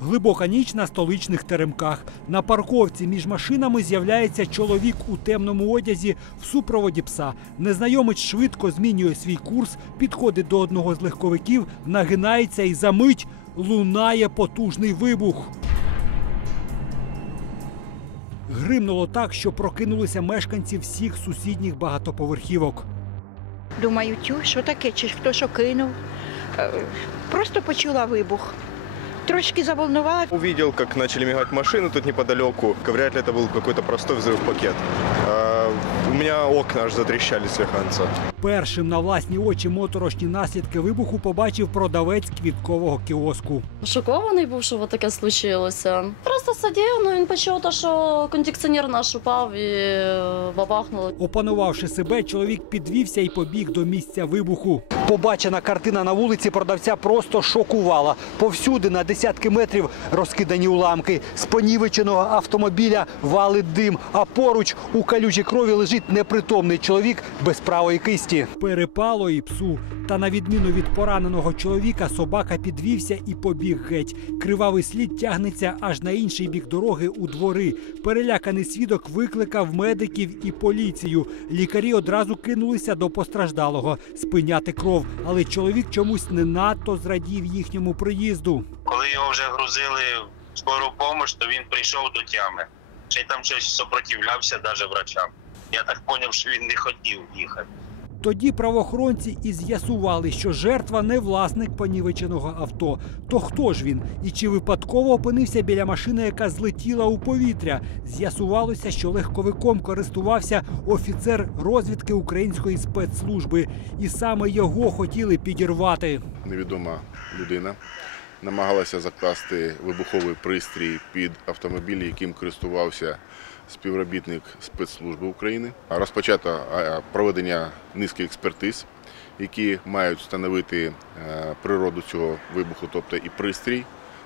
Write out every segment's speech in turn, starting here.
Глибока ніч на столичних теремках. На парковці між машинами з'являється чоловік у темному одязі в супроводі пса. Незнайомець швидко змінює свій курс, підходить до одного з легковиків, нагинається і за мить лунає потужний вибух. Гримнуло так, що прокинулися мешканці всіх сусідніх багатоповерхівок. Думаю, тю, що таке, чи хто що кинув. Е, Просто почула вибух Трошки заволнувала. Увидел, как начали мигать машины тут неподалеку. Вряд ли это был какой-то простой взрыв пакет. А, У меня окна аж затрещали слегка. Першим на власні очі моторошні наслідки вибуху побачив продавець квіткового кіоску. Шокований був, що таке случилося. Просто сидів, ну він почув, те, що кондиціонер наш упав і е, бабахнуло. Опанувавши себе, чоловік підвівся і побіг до місця вибуху. Побачена картина на вулиці продавця просто шокувала. Повсюди на десятки метрів розкидані уламки. З понівеченого автомобіля валить дим, а поруч у калючій крові лежить непритомний чоловік без правої кисті. Перепало і псу. Та на відміну від пораненого чоловіка, собака підвівся і побіг геть. Кривавий слід тягнеться аж на інший бік дороги у двори. Переляканий свідок викликав медиків і поліцію. Лікарі одразу кинулися до постраждалого спиняти кров, але чоловік чомусь не надто зрадів їхньому приїзду. Коли його вже грузили в скору допомогу, то він прийшов до тями. Й там щось сопротивлявся навіть врачам. Я так зрозумів, що він не хотів їхати. Тоді правоохоронці і з'ясували, що жертва не власник понівеченого авто. То хто ж він? І чи випадково опинився біля машини, яка злетіла у повітря? З'ясувалося, що легковиком користувався офіцер розвідки української спецслужби, і саме його хотіли підірвати. невідома людина намагалася закласти вибуховий пристрій під автомобіль, яким користувався співробітник спецслужби України. Розпочато е, проведення низки експертиз, які мають встановити е, природу цього вибуху, тобто і пристрій,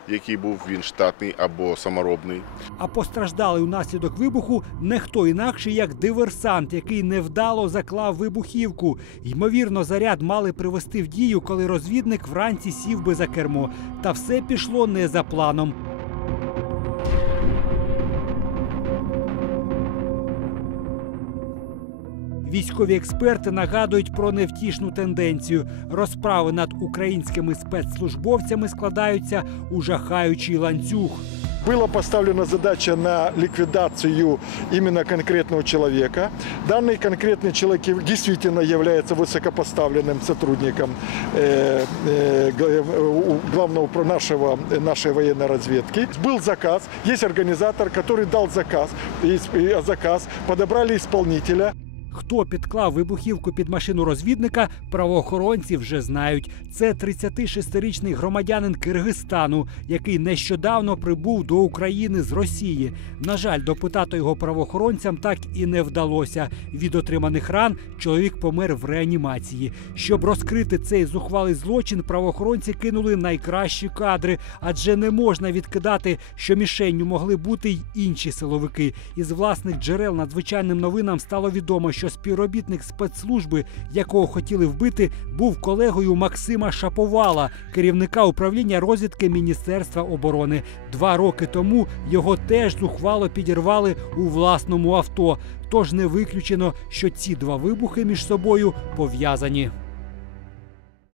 який був він штатний або саморобний. А постраждалий унаслідок вибуху не хто інакше, як диверсант, який невдало заклав вибухівку. Ймовірно, заряд мали привести в дію, коли розвідник вранці сів би за кермо. Та все пішло не за планом. Військові експерти нагадують про невтішну тенденцію. Розправи над українськими спецслужбовцями складаються у жахаючий ланцюг. Была поставлена задача на ликвидацию именно конкретного человека. Данный конкретный человек яв- действительно является высокопоставленным сотрудником э, э, г- у главного про- нашего, нашей военной разведки. Был заказ, есть организатор, который дал заказ, и с- и заказ подобрали исполнителя. Хто підклав вибухівку під машину розвідника, правоохоронці вже знають. Це 36-річний громадянин Киргизстану, який нещодавно прибув до України з Росії. На жаль, допитати його правоохоронцям так і не вдалося. Від отриманих ран чоловік помер в реанімації. Щоб розкрити цей зухвалий злочин, правоохоронці кинули найкращі кадри, адже не можна відкидати, що мішенню могли бути й інші силовики. Із власних джерел надзвичайним новинам стало відомо, що співробітник спецслужби, якого хотіли вбити, був колегою Максима Шаповала, керівника управління розвідки Міністерства оборони. Два роки тому його теж зухвало підірвали у власному авто. Тож не виключено, що ці два вибухи між собою пов'язані.